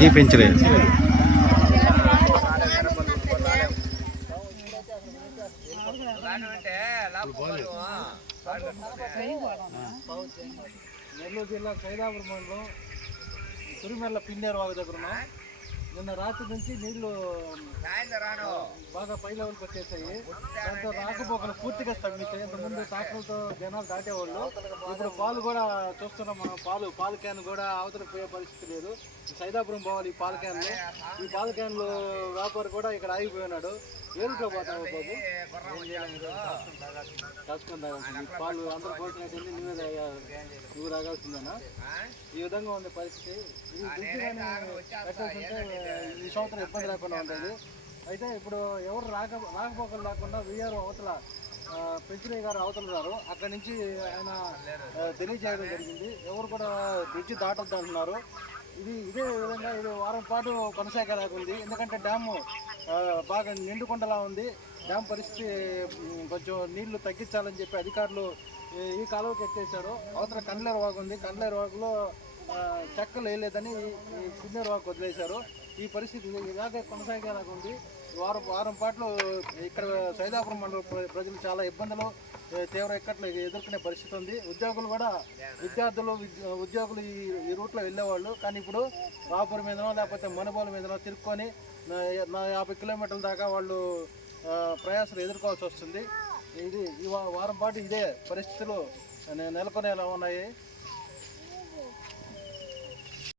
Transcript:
జీపించలేదు. నెల్లూరు జిల్లా సైదాపురం మండలం. తిరుమల పిన్నేరు వాగు దగ్గర ఉన్నాం నిన్న రాత్రి నుంచి నీళ్ళు బాగా పై లెవెల్కి వచ్చేసాయి. దాంతో రాకపోకలు పూర్తిగా స్తంభించాయి. ఇంతకుముందు ట్రాక్టర్లతో జనాలు దాటేవాళ్ళు. ఇప్పుడు పాలు కూడా చూస్తున్నాం మనం. పాలు పాల క్యాన్ కూడా అవతల పోయే పరిస్థితి లేదు. సైదాపురం పోవాలి ఈ పాల క్యాన్లు. ఈ పాల క్యాన్లు వ్యాపారి కూడా ఇక్కడ ఆగిపోయినాడు. ఉన్నాడు ఏరుట్లో పోతావు బాబు? కాసుకొని తాగాల్సింది. పాలు అందరూ కోరుకునేటువంటి నువ్వే తాగా నువ్వు తాగాల్సిందేనా? ఈ విధంగా ఉంది పరిస్థితి. ఇది గుర్తుగానే కట్టాల్సింటే ఈ సంవత్సరం ఇబ్బంది లేకుండా ఉంటుంది అయితే ఇప్పుడు ఎవరు రాక రాకపోకలు లేకుండా వీఆర్ అవతల పెంచినయ్య గారు అవతలున్నారు అక్కడి నుంచి ఆయన తెలియజేయడం జరిగింది. ఎవరు కూడా బ్రిడ్జ్ దాటొద్దు అంటున్నారు ఇది ఇదే విధంగా ఇది వారం పాటు కొనసాగలేకుంది. ఎందుకంటే డ్యాము బాగా నిండుకుండలా ఉంది. డ్యామ్ పరిస్థితి కొంచెం నీళ్ళు తగ్గించాలని చెప్పి అధికారులు ఈ- కాలువకి ఎత్తేసారు అవతల కండ్లేరు వాగు ఉంది. కండ్లేరు వాగులో చెక్కలు వేయలేదని ఈ కిన్నెరు వదిలేశారు. ఈ పరిస్థితి ఇలాగే కొనసాగేలాగా ఉంది. వారం వారం పాటలు ఇక్కడ సైదాపురం మండల ప్ర- ప్రజలు చాలా ఇబ్బందులు తీవ్ర ఇక్కట్లు ఎదుర్కొనే పరిస్థితి ఉంది. ఉద్యోగులు కూడా విద్యార్థులు ఉద్యోగులు ఈ ఈ రూట్లో వెళ్ళేవాళ్ళు. కానీ ఇప్పుడు రాపూర్ మీదనో లేకపోతే మనుబోలు మీదనో తిరుక్కొని యాభై కిలోమీటర్ల దాకా వాళ్ళు ప్రయాసాలు ఎదుర్కోవాల్సి వస్తుంది. ఇది ఈ వారం పాటు ఇదే పరిస్థితులు నెలకొనేలా ఉన్నాయి.